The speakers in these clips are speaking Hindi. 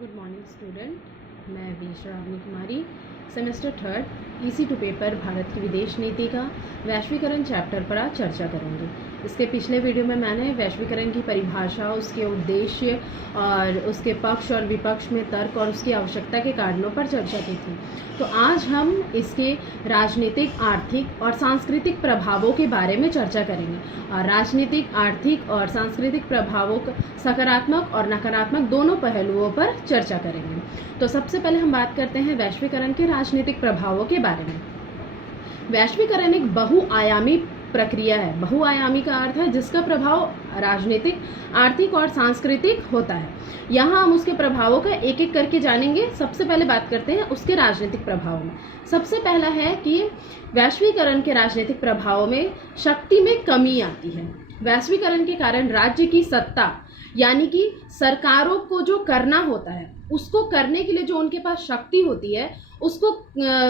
गुड मॉर्निंग स्टूडेंट, मैं V Shravani Kumari semester third EC two paper Bharat की विदेश नीति का वैश्वीकरण चैप्टर पर आज चर्चा करेंगे। इसके पिछले वीडियो में मैंने वैश्वीकरण की परिभाषा, उसके उद्देश्य और उसके पक्ष और विपक्ष में तर्क और उसकी आवश्यकता के कारणों पर चर्चा की थी। तो आज हम इसके राजनीतिक, आर्थिक और सांस्कृतिक प्रभावों के बारे में चर्चा करेंगे। और राजनीतिक, आर्थिक और सांस्कृतिक प्रभावों का सकारात्मक और नकारात्मक दोनों पहलुओं पर चर्चा करेंगे। तो सबसे पहले हम बात करते हैं वैश्वीकरण के राजनीतिक प्रभावों के बारे में। वैश्वीकरण एक बहुआयामी प्रक्रिया है। बहुआयामी का अर्थ है जिसका प्रभाव राजनीतिक, आर्थिक और सांस्कृतिक होता है। यहाँ हम उसके प्रभावों का एक एक करके जानेंगे। सबसे पहले बात करते हैं उसके राजनीतिक प्रभावों में। सबसे पहला है कि वैश्वीकरण के राजनीतिक प्रभावों में शक्ति में कमी आती है। वैश्वीकरण के कारण राज्य की सत्ता, यानी कि सरकारों को जो करना होता है उसको करने के लिए जो उनके पास शक्ति होती है उसको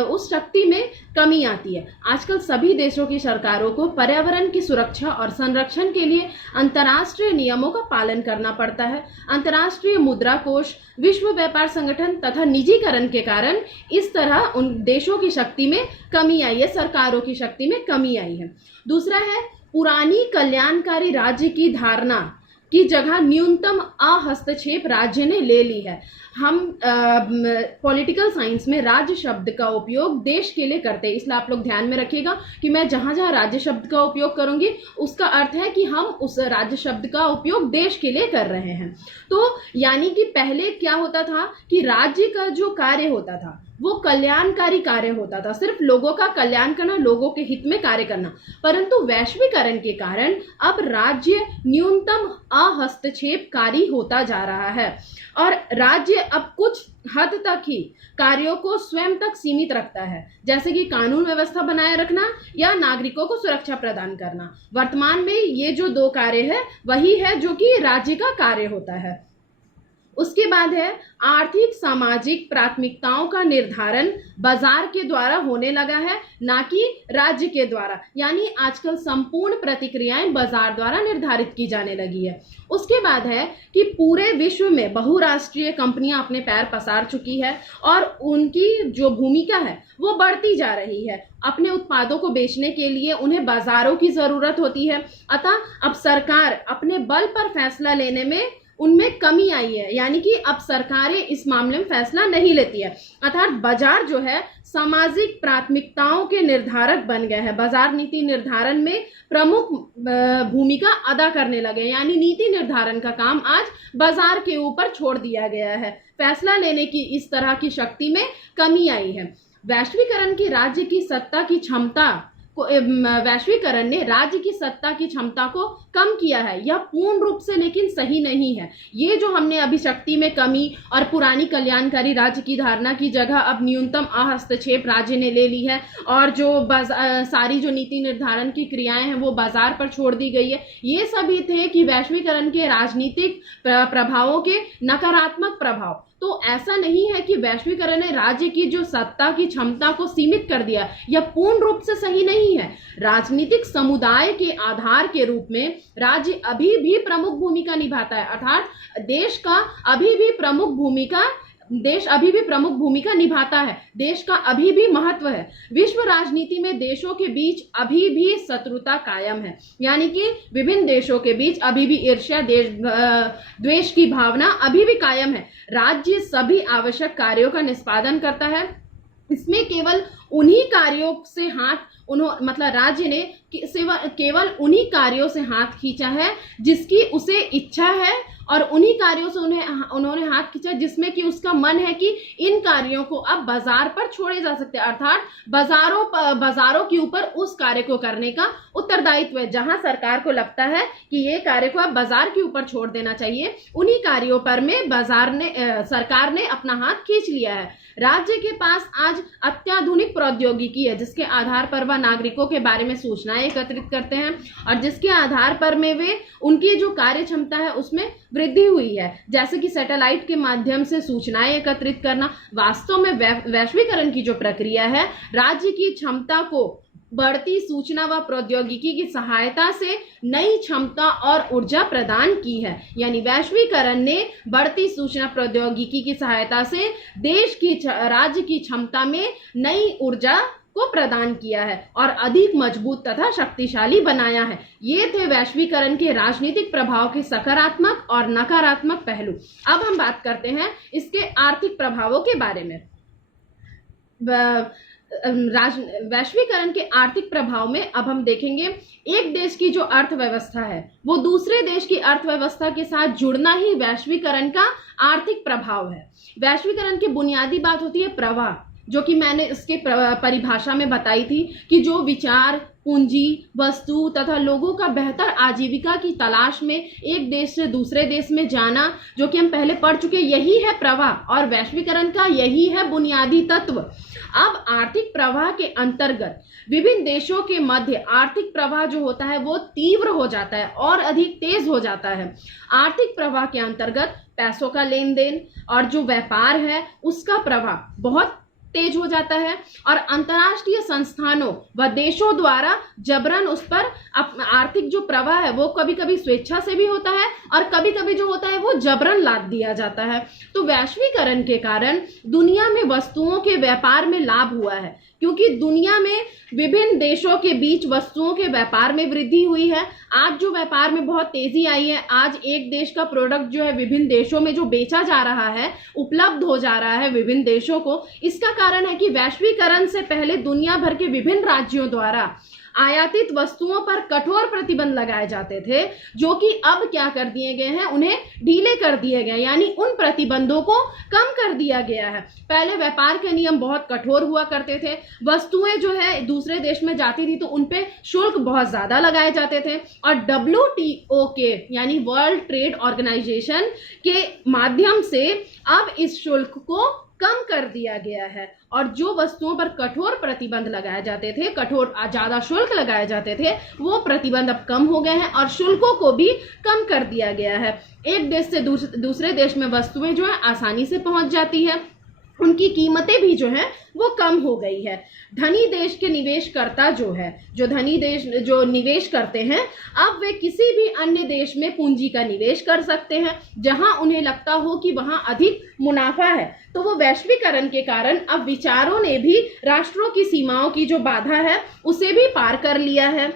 उस शक्ति में कमी आती है। आजकल सभी देशों की सरकारों को पर्यावरण की सुरक्षा और संरक्षण के लिए अंतर्राष्ट्रीय नियमों का पालन करना पड़ता है। अंतर्राष्ट्रीय मुद्रा कोष, विश्व व्यापार संगठन तथा निजीकरण के कारण इस तरह उन देशों की शक्ति में कमी आई है, सरकारों की शक्ति में कमी आई है। दूसरा है पुरानी कल्याणकारी राज्य की धारणा की जगह न्यूनतम अहस्तक्षेप राज्य ने ले ली है। हम पॉलिटिकल साइंस में राज्य शब्द का उपयोग देश के लिए करते हैं, इसलिए आप लोग ध्यान में रखिएगा कि मैं जहां जहां राज्य शब्द का उपयोग करूंगी उसका अर्थ है कि हम उस राज्य शब्द का उपयोग देश के लिए कर रहे हैं। तो यानी कि पहले क्या होता था कि राज्य का जो कार्य होता था वो कल्याणकारी कार्य होता था, सिर्फ लोगों का कल्याण करना, लोगों के हित में कार्य करना। परंतु वैश्वीकरण के कारण अब राज्य न्यूनतम अहस्तक्षेपकारी होता जा रहा है और राज्य अब कुछ हद तक ही कार्यों को स्वयं तक सीमित रखता है, जैसे कि कानून व्यवस्था बनाए रखना या नागरिकों को सुरक्षा प्रदान करना। वर्तमान में ये जो दो कार्य है वही है जो कि राज्य का कार्य होता है। उसके बाद है आर्थिक सामाजिक प्राथमिकताओं का निर्धारण बाजार के द्वारा होने लगा है, ना कि राज्य के द्वारा। यानी आजकल संपूर्ण प्रतिक्रियाएं बाजार द्वारा निर्धारित की जाने लगी है। उसके बाद है कि पूरे विश्व में बहुराष्ट्रीय कंपनियां अपने पैर पसार चुकी है और उनकी जो भूमिका है वो बढ़ती जा रही है। अपने उत्पादों को बेचने के लिए उन्हें बाजारों की जरूरत होती है। अतः अब सरकार अपने बल पर फैसला लेने में उनमें कमी आई है, यानी कि अब सरकारें इस मामले में फैसला नहीं लेती है। अर्थात बाजार जो है सामाजिक प्राथमिकताओं के निर्धारक बन गए हैं, बाजार नीति निर्धारण में प्रमुख भूमिका अदा करने लगे, यानी नीति निर्धारण का काम आज बाजार के ऊपर छोड़ दिया गया है। फैसला लेने की इस तरह की शक्ति में कमी आई है। वैश्वीकरण की राज्य की सत्ता की क्षमता वैश्वीकरण ने राज्य की सत्ता की क्षमता को कम किया है। यह पूर्ण रूप से लेकिन सही नहीं है। ये जो हमने अभी शक्ति में कमी और पुरानी कल्याणकारी राज्य की धारणा की जगह अब न्यूनतम हस्तक्षेप राज्य ने ले ली है और जो सारी जो नीति निर्धारण की क्रियाएं हैं वो बाजार पर छोड़ दी गई है, ये सभी थे कि वैश्वीकरण के राजनीतिक प्रभावों के नकारात्मक प्रभाव। तो ऐसा नहीं है कि वैश्वीकरण ने राज्य की जो सत्ता की क्षमता को सीमित कर दिया, यह पूर्ण रूप से सही नहीं है। राजनीतिक समुदाय के आधार के रूप में राज्य अभी भी प्रमुख भूमिका निभाता है, अर्थात देश अभी भी प्रमुख भूमिका निभाता है। देश का अभी भी महत्व है। विश्व राजनीति में देशों के बीच अभी भी शत्रुता कायम है, यानी कि विभिन्न देशों के बीच अभी भी ईर्ष्या, द्वेष की भावना अभी भी कायम है। राज्य सभी आवश्यक कार्यों का निष्पादन करता है। इसमें केवल उन्हीं कार्यों से राज्य ने केवल उन्हीं कार्यों से हाथ खींचा है जिसकी उसे इच्छा है और उन्हीं कार्यों से उन्होंने हाथ खींचा जिसमें कि उसका मन है कि इन कार्यों को अब बाजार पर छोड़े जा सकते हैं, अर्थात बाजारों के ऊपर उस कार्य को करने का उत्तरदायित्व है। जहां सरकार को लगता है कि ये कार्य को अब बाजार के ऊपर छोड़ देना चाहिए, उन्हीं कार्यों पर में सरकार ने अपना हाथ खींच लिया है। राज्य के पास आज अत्याधुनिक प्रौद्योगिकी है जिसके आधार पर वह नागरिकों के बारे में सूचनाएं एकत्रित करते हैं और जिसके आधार पर में वे उनकी जो कार्य क्षमता है उसमें वृद्धि हुई है, जैसे कि सैटेलाइट के माध्यम से सूचनाएं एकत्रित करना। वास्तव में वैश्वीकरण की जो प्रक्रिया है राज्य की क्षमता को बढ़ती सूचना व प्रौद्योगिकी की सहायता से नई क्षमता और ऊर्जा प्रदान की है। यानी वैश्वीकरण ने बढ़ती सूचना प्रौद्योगिकी की सहायता से देश की राज्य की क्षमता में नई ऊर्जा को प्रदान किया है और अधिक मजबूत तथा शक्तिशाली बनाया है। ये थे वैश्वीकरण के राजनीतिक प्रभाव के सकारात्मक और नकारात्मक पहलू। अब हम बात करते हैं इसके आर्थिक प्रभावों के बारे में। वैश्वीकरण के आर्थिक प्रभाव में अब हम देखेंगे, एक देश की जो अर्थव्यवस्था है वो दूसरे देश की अर्थव्यवस्था के साथ जुड़ना ही वैश्वीकरण का आर्थिक प्रभाव है। वैश्वीकरण की बुनियादी बात होती है प्रवाह, जो कि मैंने इसके परिभाषा में बताई थी कि जो विचार, पूंजी, वस्तु तथा लोगों का बेहतर आजीविका की तलाश में एक देश से दूसरे देश में जाना, जो कि हम पहले पढ़ चुके, यही है प्रवाह और वैश्वीकरण का यही है बुनियादी तत्व। अब आर्थिक प्रवाह के अंतर्गत विभिन्न देशों के मध्य आर्थिक प्रवाह जो होता है वो तीव्र हो जाता है और अधिक तेज हो जाता है। आर्थिक प्रवाह के अंतर्गत पैसों का लेन देन और जो व्यापार है उसका प्रवाह बहुत तेज हो जाता है और अंतर्राष्ट्रीय संस्थानों व देशों द्वारा जबरन उस पर आर्थिक जो प्रवाह है वो कभी कभी स्वेच्छा से भी होता है और कभी कभी जो होता है वो जबरन लाद दिया जाता है। तो वैश्वीकरण के कारण दुनिया में वस्तुओं के व्यापार में लाभ हुआ है, क्योंकि दुनिया में विभिन्न देशों के बीच वस्तुओं के व्यापार में वृद्धि हुई है। आज जो व्यापार में बहुत तेजी आई है, आज एक देश का प्रोडक्ट जो है विभिन्न देशों में जो बेचा जा रहा है, उपलब्ध हो जा रहा है विभिन्न देशों को। इसका कारण है कि वैश्वीकरण से पहले दुनिया भर के विभिन्न राज्यों द्वारा आयातित वस्तुओं पर कठोर प्रतिबंध लगाए जाते थे, जो कि अब क्या कर दिए गए हैं, उन्हें ढीले कर दिए गए, यानी उन प्रतिबंधों को कम कर दिया गया है। पहले व्यापार के नियम बहुत कठोर हुआ करते थे, वस्तुएं जो है दूसरे देश में जाती थी तो उनपे शुल्क बहुत ज्यादा लगाए जाते थे और WTO के यानी वर्ल्ड ट्रेड ऑर्गेनाइजेशन के माध्यम से अब इस शुल्क को कम कर दिया गया है और जो वस्तुओं पर कठोर प्रतिबंध लगाए जाते थे, कठोर ज्यादा शुल्क लगाए जाते थे, वो प्रतिबंध अब कम हो गए हैं और शुल्कों को भी कम कर दिया गया है। एक देश से दूसरे देश में वस्तुएं जो है आसानी से पहुंच जाती है, उनकी कीमतें भी जो है वो कम हो गई है। धनी देश के निवेशकर्ता जो है, जो धनी देश जो निवेश करते हैं, अब वे किसी भी अन्य देश में पूंजी का निवेश कर सकते हैं जहां उन्हें लगता हो कि वहां अधिक मुनाफा है। तो वो वैश्वीकरण के कारण अब विचारों ने भी राष्ट्रों की सीमाओं की जो बाधा है उसे भी पार कर लिया है।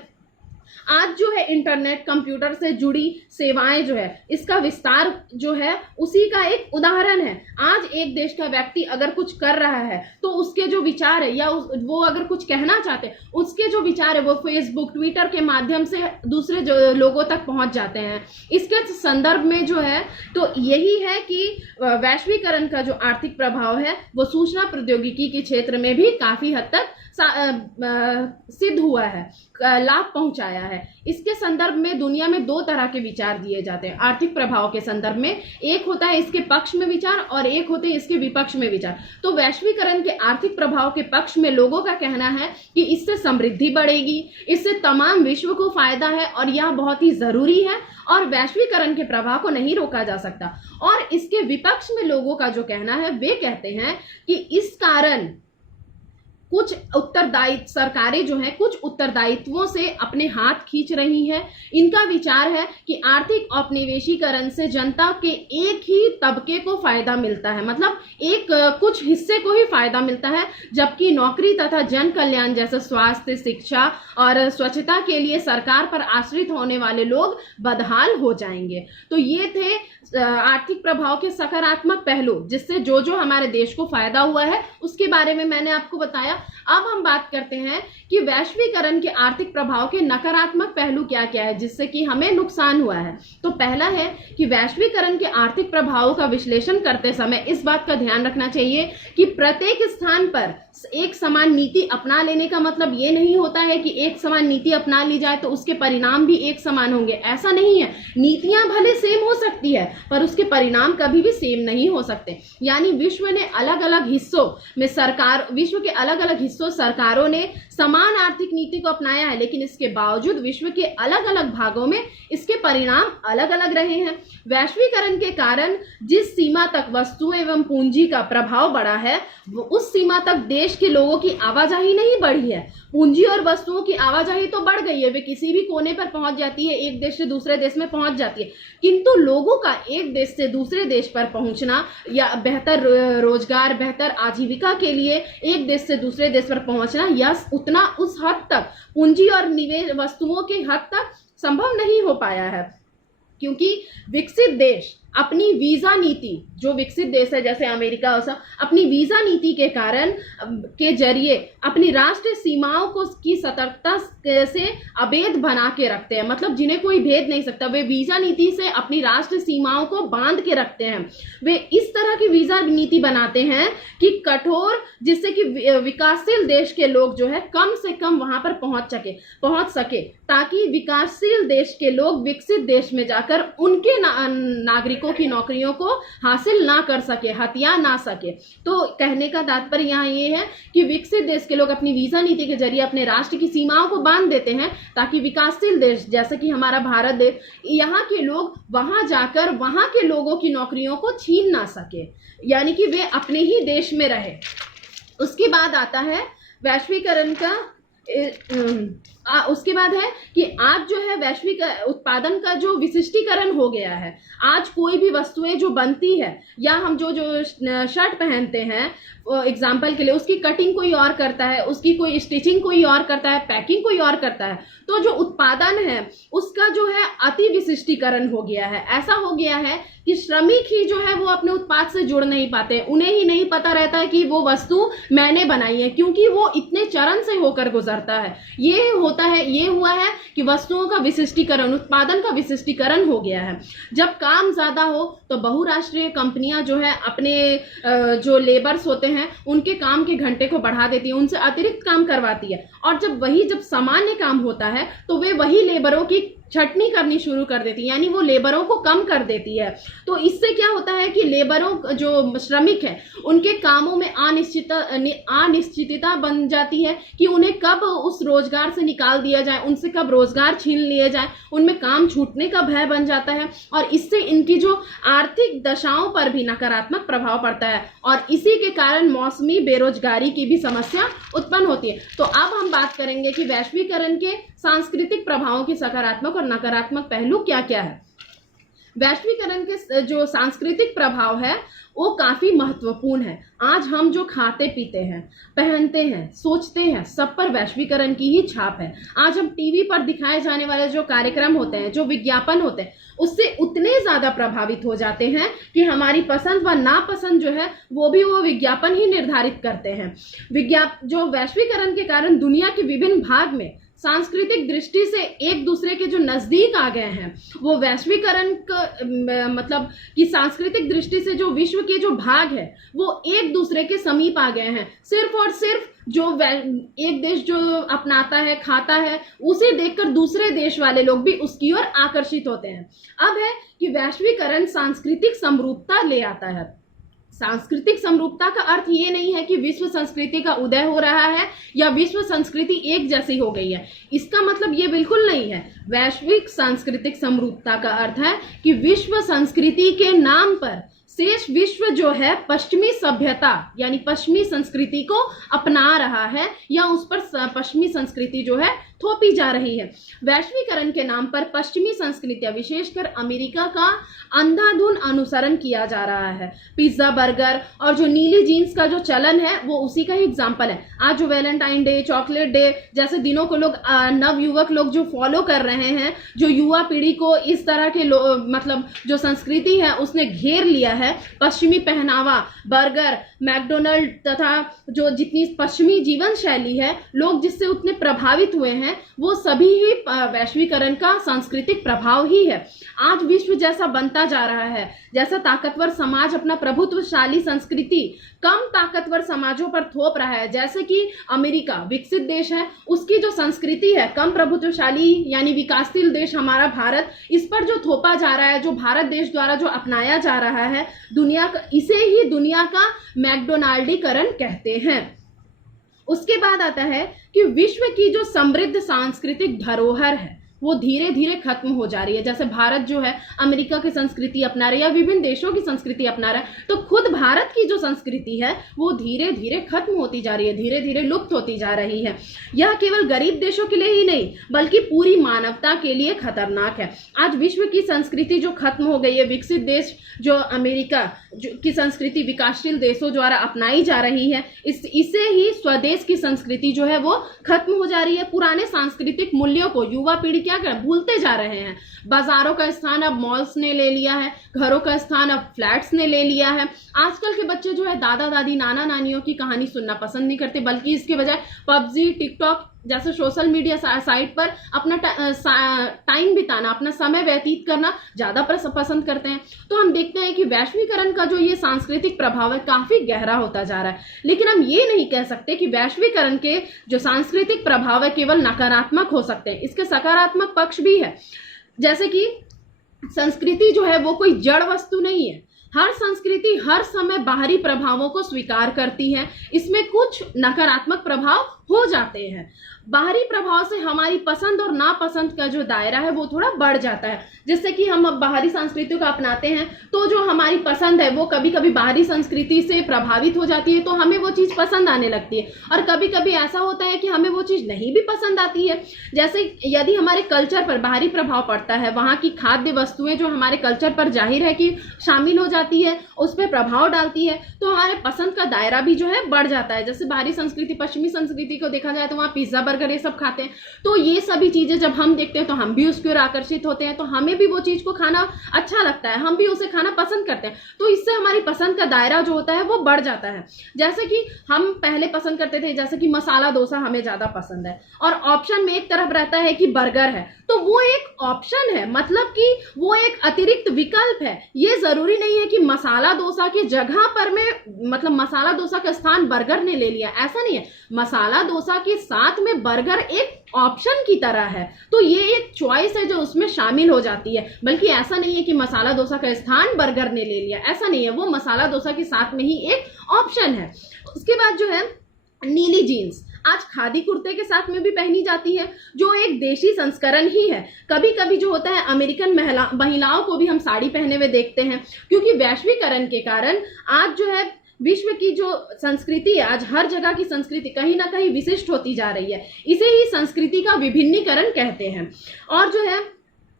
आज जो है इंटरनेट, कंप्यूटर से जुड़ी सेवाएं जो है, इसका विस्तार जो है उसी का एक उदाहरण है। आज एक देश का व्यक्ति अगर कुछ कर रहा है तो उसके जो विचार है या वो अगर कुछ कहना चाहते हैं, उसके जो विचार है वो फेसबुक, ट्विटर के माध्यम से दूसरे जो लोगों तक पहुंच जाते हैं। इसके संदर्भ में जो है तो यही है कि वैश्वीकरण का जो आर्थिक प्रभाव है वो सूचना प्रौद्योगिकी के क्षेत्र में भी काफी हद तक सिद्ध हुआ है, लाभ पहुंचाया है। इसके संदर्भ में दुनिया में दो तरह के विचार दिए जाते हैं आर्थिक प्रभाव के संदर्भ में। एक होता है इसके पक्ष में विचार और एक होते हैं इसके विपक्ष में विचार। तो वैश्वीकरण के आर्थिक प्रभाव के पक्ष में लोगों का कहना है कि इससे समृद्धि बढ़ेगी, इससे तमाम विश्व को फायदा है और यह बहुत ही जरूरी है और वैश्वीकरण के प्रभाव को नहीं रोका जा सकता। और इसके विपक्ष में लोगों का जो कहना है, वे कहते हैं कि इस कारण कुछ उत्तरदायित्व, सरकारें जो हैं कुछ उत्तरदायित्वों से अपने हाथ खींच रही हैं। इनका विचार है कि आर्थिक औपनिवेशीकरण से जनता के एक ही तबके को फायदा मिलता है, मतलब एक कुछ हिस्से को ही फायदा मिलता है, जबकि नौकरी तथा जन कल्याण जैसे स्वास्थ्य, शिक्षा और स्वच्छता के लिए सरकार पर आश्रित होने वाले लोग बदहाल हो जाएंगे। तो ये थे आर्थिक प्रभाव के सकारात्मक पहलू, जिससे जो जो हमारे देश को फायदा हुआ है उसके बारे में मैंने आपको बताया। अब हम बात करते हैं कि वैश्वीकरण के आर्थिक प्रभाव के नकारात्मक पहलू क्या क्या है, जिससे कि हमें नुकसान हुआ है। तो पहला है कि वैश्वीकरण के आर्थिक प्रभावों का विश्लेषण करते समय इस बात का ध्यान रखना चाहिए कि प्रत्येक स्थान पर एक समान नीति अपना लेने का मतलब ये नहीं होता है कि एक समान नीति अपना ली जाए तो उसके परिणाम भी एक समान होंगे, ऐसा नहीं है। नीतियां भले सेम हो सकती है पर उसके परिणाम कभी भी सेम नहीं हो सकते। यानी विश्व के अलग अलग हिस्सों सरकारों ने समान आर्थिक नीति को अपनाया है, लेकिन इसके बावजूद विश्व के अलग अलग भागों में इसके परिणाम अलग अलग रहे हैं। वैश्वीकरण के कारण जिस सीमा तक वस्तुएं एवं पूंजी का प्रभाव बढ़ा है, वो उस सीमा तक देश के लोगों की आवाजाही नहीं बढ़ी है। पूंजी और वस्तुओं की आवाजाही तो बढ़ गई है, वे किसी भी कोने पर पहुंच जाती है, एक देश से दूसरे देश में पहुंच जाती है, किंतु लोगों का एक देश से दूसरे देश पर पहुंचना या बेहतर रोजगार, बेहतर आजीविका के लिए एक देश से दूसरे देश पर पहुंचना, यह उतना उस हद तक पूंजी और निवेश वस्तुओं के हद तक संभव नहीं हो पाया है, क्योंकि विकसित देश अपनी वीजा नीति, जो विकसित देश है जैसे अमेरिका, अपनी वीजा नीति के कारण के जरिए अपनी राष्ट्रीय सीमाओं को की सतर्कता से अभेद बना के रखते हैं, मतलब जिन्हें कोई भेद नहीं सकता। वे वीजा नीति से अपनी राष्ट्रीय सीमाओं को बांध के रखते हैं। वे इस तरह की वीजा नीति बनाते हैं कि कठोर, जिससे कि विकासशील देश के लोग जो है कम से कम वहां पर पहुंच सके, ताकि विकासशील देश के लोग विकसित देश में जाकर उनके नागरिकों की नौकरियों को हासिल ना कर सके, हथिया ना सके। तो कहने का तात्पर्य यहाँ ये है कि विकसित देश के लोग अपनी वीजा नीति के जरिए अपने राष्ट्र की सीमाओं को बांध देते हैं, ताकि विकासशील देश जैसे कि हमारा भारत देश, यहाँ के लोग वहां जाकर वहां के लोगों की नौकरियों को छीन ना सके, यानी कि वे अपने ही देश में रहे। उसके बाद आता है वैश्वीकरण का उसके बाद है कि आज जो है वैश्विक उत्पादन का जो विशिष्टीकरण हो गया है। आज कोई भी वस्तुएं जो बनती है, या हम जो शर्ट पहनते हैं एग्जाम्पल के लिए, उसकी कटिंग कोई और करता है, उसकी कोई स्टिचिंग कोई और करता है, पैकिंग कोई और करता है, तो जो उत्पादन है उसका जो है अति विशिष्टीकरण हो गया है। ऐसा हो गया है कि श्रमिक ही जो है वो अपने उत्पाद से जुड़ नहीं पाते, उन्हें ही नहीं पता रहता है कि वो वस्तु मैंने बनाई है, क्योंकि वो इतने चरण से होकर गुजरता है। ये हुआ है कि वस्तुओं का विशिष्टीकरण, उत्पादन का विशिष्टीकरण हो गया है। जब काम ज्यादा हो तो बहुराष्ट्रीय कंपनियां जो है अपने जो लेबर्स होते हैं उनके काम के घंटे को बढ़ा देती है, उनसे अतिरिक्त काम करवाती है, और जब सामान्य काम होता है तो वे वही लेबरों की छटनी करनी शुरू कर देती है, यानी वो लेबरों को कम कर देती है। तो इससे क्या होता है कि लेबरों, जो श्रमिक है, उनके कामों में अनिश्चितता बन जाती है कि उन्हें कब उस रोजगार से निकाल दिया जाए, उनसे कब रोजगार छीन लिया जाए, उनमें काम छूटने का भय बन जाता है, और इससे इनकी जो आर्थिक दशाओं पर भी नकारात्मक प्रभाव पड़ता है, और इसी के कारण मौसमी बेरोजगारी की भी समस्या उत्पन्न होती है। तो अब हम बात करेंगे कि वैश्वीकरण के सांस्कृतिक प्रभावों के सकारात्मक और नकारात्मक पहलू क्या क्या है। वैश्वीकरण के जो सांस्कृतिक प्रभाव है वो काफी महत्वपूर्ण है। आज हम जो खाते पीते हैं, पहनते हैं, सोचते हैं, सब पर वैश्वीकरण की ही छाप है। आज हम टीवी पर दिखाए जाने वाले जो कार्यक्रम होते हैं, जो विज्ञापन होते हैं, उससे उतने ज्यादा प्रभावित हो जाते हैं कि हमारी पसंद व नापसंद जो है वो विज्ञापन ही निर्धारित करते हैं। जो वैश्वीकरण के कारण दुनिया के विभिन्न भाग में सांस्कृतिक दृष्टि से एक दूसरे के जो नजदीक आ गए हैं, वो वैश्वीकरण का मतलब कि सांस्कृतिक दृष्टि से जो विश्व के जो भाग है वो एक दूसरे के समीप आ गए हैं। सिर्फ और सिर्फ जो एक देश जो अपनाता है, खाता है, उसे देखकर दूसरे देश वाले लोग भी उसकी ओर आकर्षित होते हैं। अब है कि वैश्वीकरण सांस्कृतिक समरूपता ले आता है। सांस्कृतिक समरूपता का अर्थ ये नहीं है कि विश्व संस्कृति का उदय हो रहा है या विश्व संस्कृति एक जैसी हो गई है, इसका मतलब ये बिल्कुल नहीं है। वैश्विक सांस्कृतिक समरूपता का अर्थ है कि विश्व संस्कृति के नाम पर शेष विश्व जो है पश्चिमी सभ्यता यानी पश्चिमी संस्कृति को अपना रहा है, या उस पर पश्चिमी संस्कृति जो है थोपी जा रही है। वैश्वीकरण के नाम पर पश्चिमी संस्कृतियां, विशेषकर अमेरिका का अंधाधुंध अनुसरण किया जा रहा है। पिज्जा, बर्गर और जो नीली जीन्स का जो चलन है वो उसी का ही एग्जाम्पल है। आज जो वैलेंटाइन डे, चॉकलेट डे जैसे दिनों को लोग नव युवक लोग जो फॉलो कर रहे हैं, जो युवा पीढ़ी को इस तरह के मतलब जो संस्कृति है उसने घेर लिया है। पश्चिमी पहनावा, बर्गर, मैकडोनल्ड तथा जो जितनी पश्चिमी जीवन शैली है, लोग जिससे उतने प्रभावित हुए हैं, वो सभी ही वैश्वीकरण का सांस्कृतिक प्रभाव ही है। आज विश्व जैसा बनता जा रहा है, जैसा ताकतवर समाज अपना प्रभुत्वशाली संस्कृति कम ताकतवर समाजों पर थोप रहा है, जैसे कि अमेरिका विकसित देश है, उसकी जो संस्कृति है कम प्रभुत्वशाली यानी विकासशील देश हमारा भारत, इस पर जो थोपा जा रहा है, जो भारत देश द्वारा जो अपनाया जा रहा है, दुनिया का, इसे ही दुनिया का मैकडोनाल्डीकरण कहते हैं। उसके बाद आता है कि विश्व की जो समृद्ध सांस्कृतिक धरोहर है वो धीरे धीरे खत्म हो जा रही है। जैसे भारत जो है अमेरिका की संस्कृति अपना रहा है या विभिन्न देशों की संस्कृति अपना रहा है, तो खुद भारत की जो संस्कृति है वो धीरे धीरे खत्म होती जा रही है, धीरे धीरे लुप्त होती जा रही है। यह केवल गरीब देशों के लिए ही नहीं बल्कि पूरी मानवता के लिए खतरनाक है। आज विश्व की संस्कृति जो खत्म हो गई है, विकसित देश जो अमेरिका की संस्कृति विकासशील देशों द्वारा अपनाई जा रही है, इसे ही स्वदेश की संस्कृति जो है वो खत्म हो जा रही है। पुराने सांस्कृतिक मूल्यों को युवा पीढ़ी क्या कर भूलते जा रहे हैं। बाजारों का स्थान अब मॉल्स ने ले लिया है, घरों का स्थान अब फ्लैट्स ने ले लिया है। आजकल के बच्चे जो है दादा दादी नाना नानियों की कहानी सुनना पसंद नहीं करते, बल्कि इसके बजाय पबजी टिकटॉक जैसे सोशल मीडिया साइट पर अपना टाइम बिताना, अपना समय व्यतीत करना ज्यादा पसंद करते हैं। तो हम देखते हैं कि वैश्वीकरण का जो ये सांस्कृतिक प्रभाव है काफी गहरा होता जा रहा है। लेकिन हम ये नहीं कह सकते कि वैश्वीकरण के जो सांस्कृतिक प्रभाव है केवल नकारात्मक हो सकते हैं, इसके सकारात्मक पक्ष भी है। जैसे कि संस्कृति जो है वो कोई जड़ वस्तु नहीं है। हर संस्कृति हर समय बाहरी प्रभावों को स्वीकार करती है, इसमें कुछ नकारात्मक प्रभाव हो जाते हैं। बाहरी प्रभाव से हमारी पसंद और नापसंद का जो दायरा है वो थोड़ा बढ़ जाता है। जैसे कि हम अब बाहरी संस्कृतियों को अपनाते हैं तो जो हमारी पसंद है वो कभी कभी बाहरी संस्कृति से प्रभावित हो जाती है, तो हमें वो चीज़ पसंद आने लगती है। और कभी कभी ऐसा होता है कि हमें वो चीज़ नहीं भी पसंद आती है। जैसे यदि हमारे कल्चर पर बाहरी प्रभाव पड़ता है, वहाँ की खाद्य वस्तुएं जो हमारे कल्चर पर जाहिर है कि शामिल हो जाती है, उस पर प्रभाव डालती है, तो हमारे पसंद का दायरा भी जो है बढ़ जाता है। जैसे बाहरी संस्कृति पश्चिमी संस्कृति को देखा जाए तो वहाँ पिज्जा बर्गर ये सब खाते हैं, तो ये सभी चीजें जब हम देखते हैं तो हम भी उसकी ओर आकर्षित होते हैं, तो हमें भी वो चीज को खाना अच्छा लगता है, हम भी उसे खाना पसंद करते हैं। तो इससे हमारी पसंद का दायरा जो होता है वो बढ़ जाता है। जैसे कि हम पहले पसंद करते थे, जैसे कि मसाला डोसा हमें ज्यादा पसंद है और ऑप्शन में एक तरफ रहता है कि बर्गर है, तो वो एक ऑप्शन है, मतलब कि वो एक अतिरिक्त विकल्प है। ये जरूरी नहीं है कि मसाला डोसा की जगह पर मतलब मसाला डोसा का स्थान बर्गर ने ले लिया, ऐसा नहीं है। मसाला डोसा के साथ में बर्गर एक ऑप्शन की तरह है, तो ये एक चॉइस है जो उसमें शामिल हो जाती है। बल्कि ऐसा नहीं है कि मसाला डोसा का स्थान बर्गर ने ले लिया, ऐसा नहीं है। वो मसाला डोसा के साथ में ही एक ऑप्शन है। उसके बाद जो है नीली जीन्स आज खादी कुर्ते के साथ में भी पहनी जाती है, जो एक देशी संस्करण ही है। कभी कभी जो होता है अमेरिकन महिलाओं को भी हम साड़ी पहने हुए देखते हैं, क्योंकि वैश्वीकरण के कारण आज जो है विश्व की जो संस्कृति है, आज हर जगह की संस्कृति कहीं ना कहीं विशिष्ट होती जा रही है। इसे ही संस्कृति का विभिन्नीकरण कहते हैं। और जो है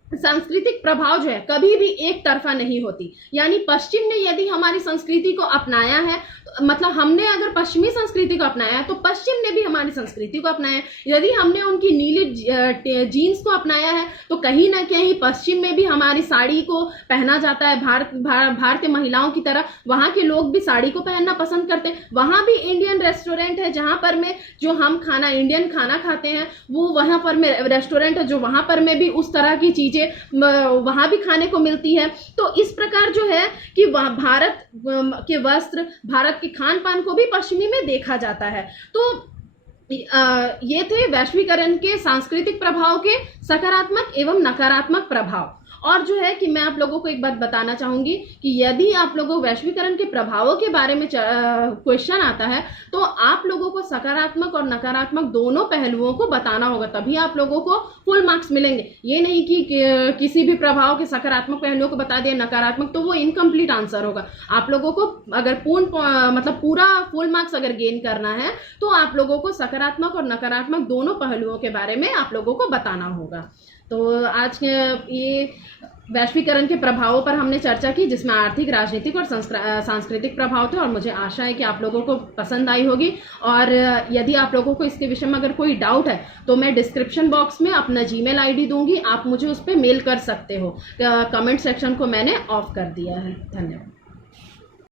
सांस्कृतिक प्रभाव जो है कभी भी एक तरफा नहीं होती। यानी पश्चिम ने यदि हमारी संस्कृति को अपनाया है, मतलब हमने अगर पश्चिमी संस्कृति को अपनाया है तो पश्चिम ने भी हमारी संस्कृति को अपनाया है। यदि हमने उनकी नीली जीन्स को अपनाया है तो कहीं ना कहीं पश्चिम में भी हमारी साड़ी को पहना जाता है। भारतीय महिलाओं की तरह वहाँ के लोग भी साड़ी को पहनना पसंद करते हैं। वहाँ भी इंडियन रेस्टोरेंट है जहाँ पर में जो हम खाना इंडियन खाना खाते हैं, वो वहाँ पर में रेस्टोरेंट है जो वहाँ पर में भी उस तरह की चीजें वहां भी खाने को मिलती है। तो इस प्रकार जो है कि भारत के वस्त्र, भारत के खान पान को भी पश्चिमी में देखा जाता है। तो ये थे वैश्वीकरण के सांस्कृतिक प्रभाव के सकारात्मक एवं नकारात्मक प्रभाव। और जो है कि मैं आप लोगों को एक बात बताना चाहूंगी कि यदि आप लोगों को वैश्वीकरण के प्रभावों के बारे में क्वेश्चन आता है तो आप लोगों को सकारात्मक और नकारात्मक दोनों पहलुओं को बताना होगा, तभी आप लोगों को फुल मार्क्स मिलेंगे। ये नहीं कि किसी भी प्रभाव के सकारात्मक पहलुओं को बता दिया, नकारात्मक, तो वो इनकम्प्लीट आंसर होगा। आप लोगों को अगर पूरा फुल मार्क्स अगर गेन करना है तो आप लोगों को सकारात्मक और नकारात्मक दोनों पहलुओं के बारे में आप लोगों को बताना होगा। तो आज के ये वैश्वीकरण के प्रभावों पर हमने चर्चा की, जिसमें आर्थिक, राजनीतिक और सांस्कृतिक प्रभाव थे, और मुझे आशा है कि आप लोगों को पसंद आई होगी। और यदि आप लोगों को इसके विषय में अगर कोई डाउट है तो मैं डिस्क्रिप्शन बॉक्स में अपना जीमेल आईडी दूंगी, आप मुझे उस पर मेल कर सकते हो। कमेंट सेक्शन को मैंने ऑफ कर दिया है। धन्यवाद।